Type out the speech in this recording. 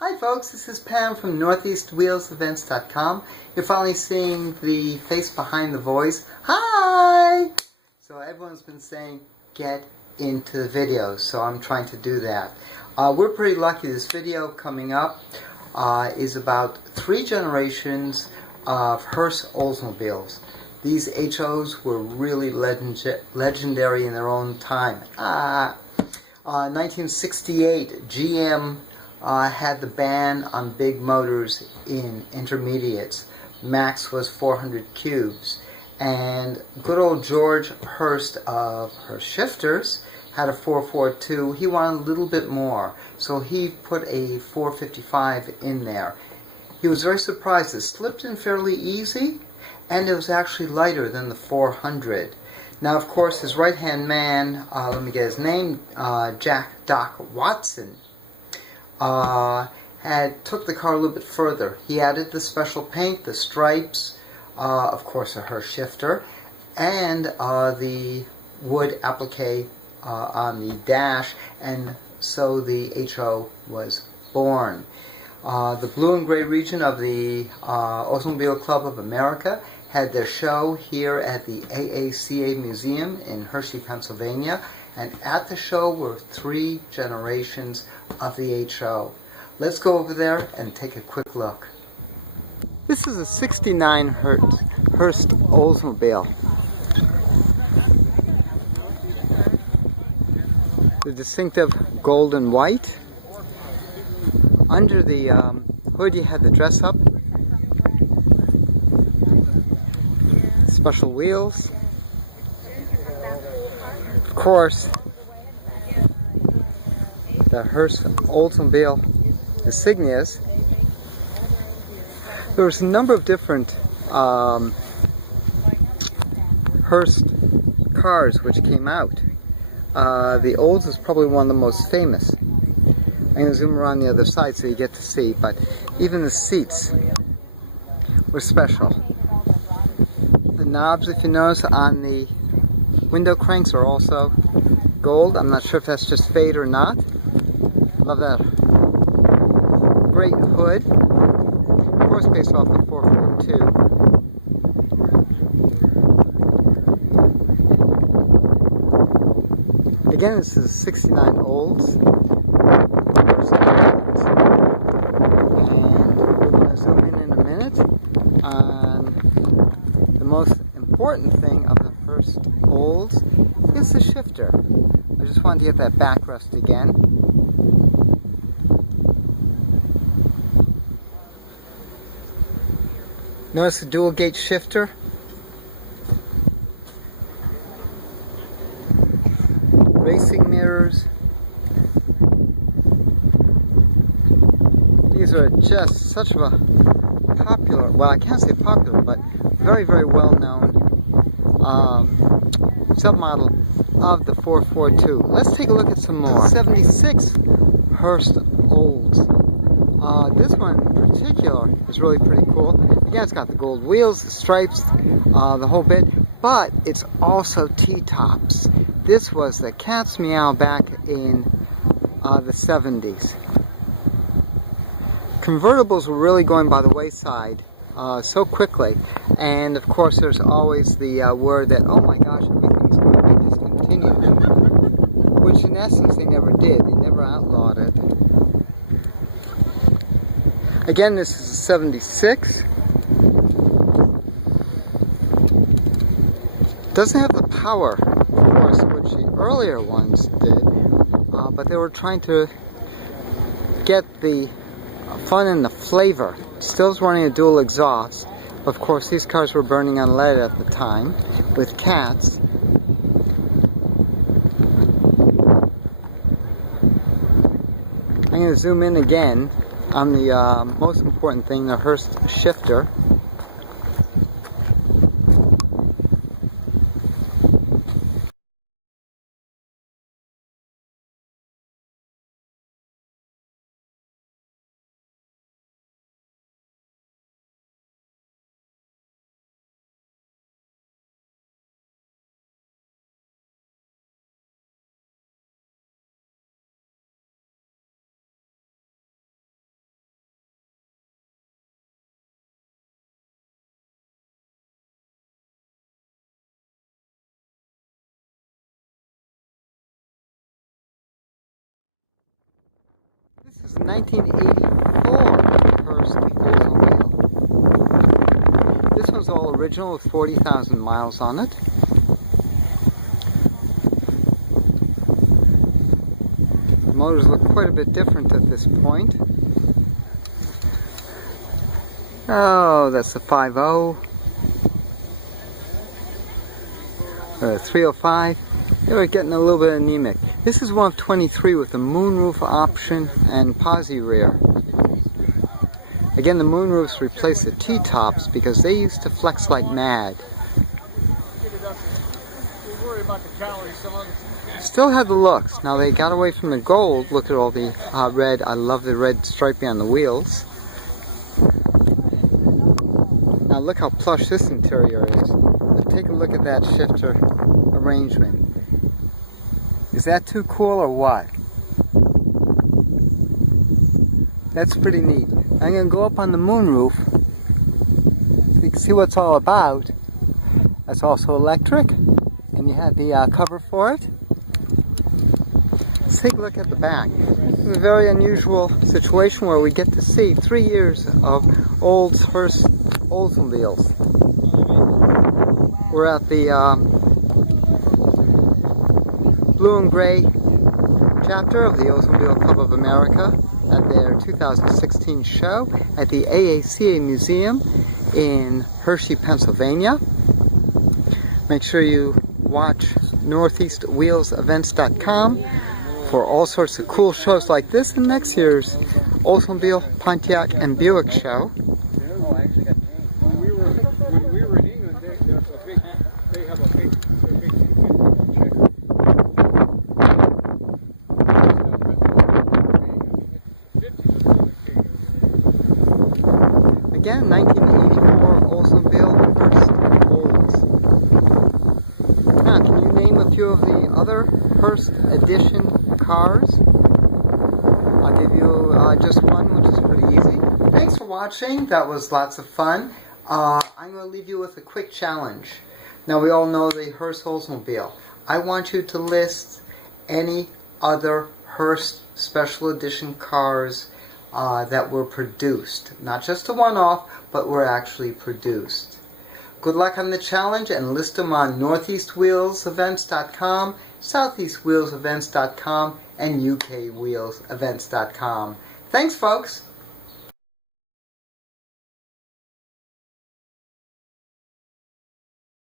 Hi folks, this is Pam from NortheastWheelsEvents.com. You're finally seeing the face behind the voice. Hi! So everyone's been saying, get into the videos, so I'm trying to do that. We're pretty lucky. This video coming up is about 3 generations of Hurst Oldsmobiles. These HOs were really legendary in their own time. 1968, GM had the ban on big motors in intermediates. Max was 400 cubes. And good old George Hurst of Hurst Shifters had a 442. He wanted a little bit more, so he put a 455 in there. He was very surprised. It slipped in fairly easy, and it was actually lighter than the 400. Now, of course, his right-hand man, let me get his name, Jack Doc Watson, took the car a little bit further. He added the special paint, the stripes, of course a Hurst shifter, and the wood applique on the dash, and so the HO was born. The blue and gray region of the Oldsmobile Club of America had their show here at the AACA Museum in Hershey, Pennsylvania, and at the show were 3 generations of the HO. Let's go over there and take a quick look. This is a 69 Hurst Oldsmobile. The distinctive gold and white. Under the hood you had the dress-up, special wheels, of course the Hurst Oldsmobile insignias. There was a number of different Hurst cars which came out. The Olds is probably one of the most famous. I'm going to zoom around the other side so you get to see, but even the seats were special. The knobs, if you notice, on the window cranks are also gold. I'm not sure if that's just fade or not. Love that. Great hood. Of course, based off the 442. Again, this is 69 Olds. And we're going to zoom in a minute on the most important thing of the Hurst Olds is the shifter. I just wanted to get that backrest again. Notice the dual gate shifter. Racing mirrors. These are just such a popular, well, I can't say popular, but very, very well known submodel of the 442. Let's take a look at some more. 76 Hurst Olds. This one in particular is really pretty cool. Again, it's got the gold wheels, the stripes, the whole bit, but it's also T-tops. This was the cat's meow back in the 70s. Convertibles were really going by the wayside so quickly, and of course there's always the word that, oh my gosh, everything's going to be discontinued, which in essence they never did. They never outlawed it. Again, this is a 76. Doesn't have the power, of course, which the earlier ones did, but they were trying to get the fun and the flavor. Still was running a dual exhaust. Of course, these cars were burning on lead at the time with cats. I'm going to zoom in again on the most important thing, the Hurst shifter. 1984 Hurst Oldsmobile. This one's all original with 40,000 miles on it. The motors look quite a bit different at this point. Oh, that's the 5.0. 305. They were getting a little bit anemic. This is one of 23 with the moonroof option and posi rear. Again, the moonroofs replaced the T-tops because they used to flex like mad. Still had the looks. Now they got away from the gold. Look at all the red. I love the red striping on the wheels. Now look how plush this interior is. But take a look at that shifter arrangement. Is that too cool or what? That's pretty neat. I'm going to go up on the moonroof so you can see what it's all about. That's also electric, and you have the cover for it. Let's take a look at the back. This is a very unusual situation where we get to see 3 years of old Hurst Oldsmobiles. We're at the blue and gray chapter of the Oldsmobile Club of America at their 2016 show at the AACA Museum in Hershey, Pennsylvania. Make sure you watch northeastwheelsevents.com for all sorts of cool shows like this and next year's Oldsmobile, Pontiac, and Buick show. Again, 1984 Oldsmobile Hurst Olds. Now, can you name a few of the other Hurst edition cars? I'll give you just one, which is pretty easy. Thanks for watching. That was lots of fun. I'm going to leave you with a quick challenge. Now, we all know the Hurst Oldsmobile. I want you to list any other Hurst special edition cars that were produced. Not just a one-off, but were actually produced. Good luck on the challenge, and list them on northeastwheelsevents.com, southeastwheelsevents.com, and ukwheelsevents.com. Thanks, folks!